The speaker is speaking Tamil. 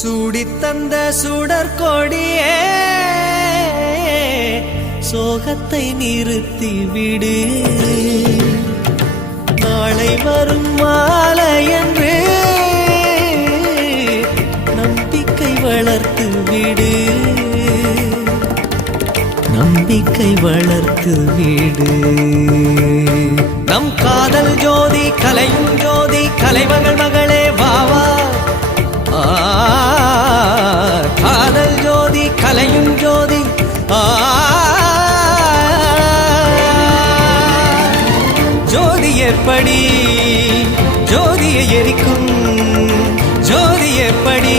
சூடித்தந்த சுடற்கொடியே சோகத்தை நிறுத்தி விடு. நாளை வரும் மாலை என்று நம்பிக்கை வளர்த்து விடு. நம்பிக்கை வளர்த்து விடு. நம் காதல் ஜோதி கலையும் ஜோதி கலைமகள் மகளே வாவா. காதல் ஜோதி கலையும் ஜோதி ஜோதி எப்படி ஜோதியை எரிக்கும் ஜோதி எப்படி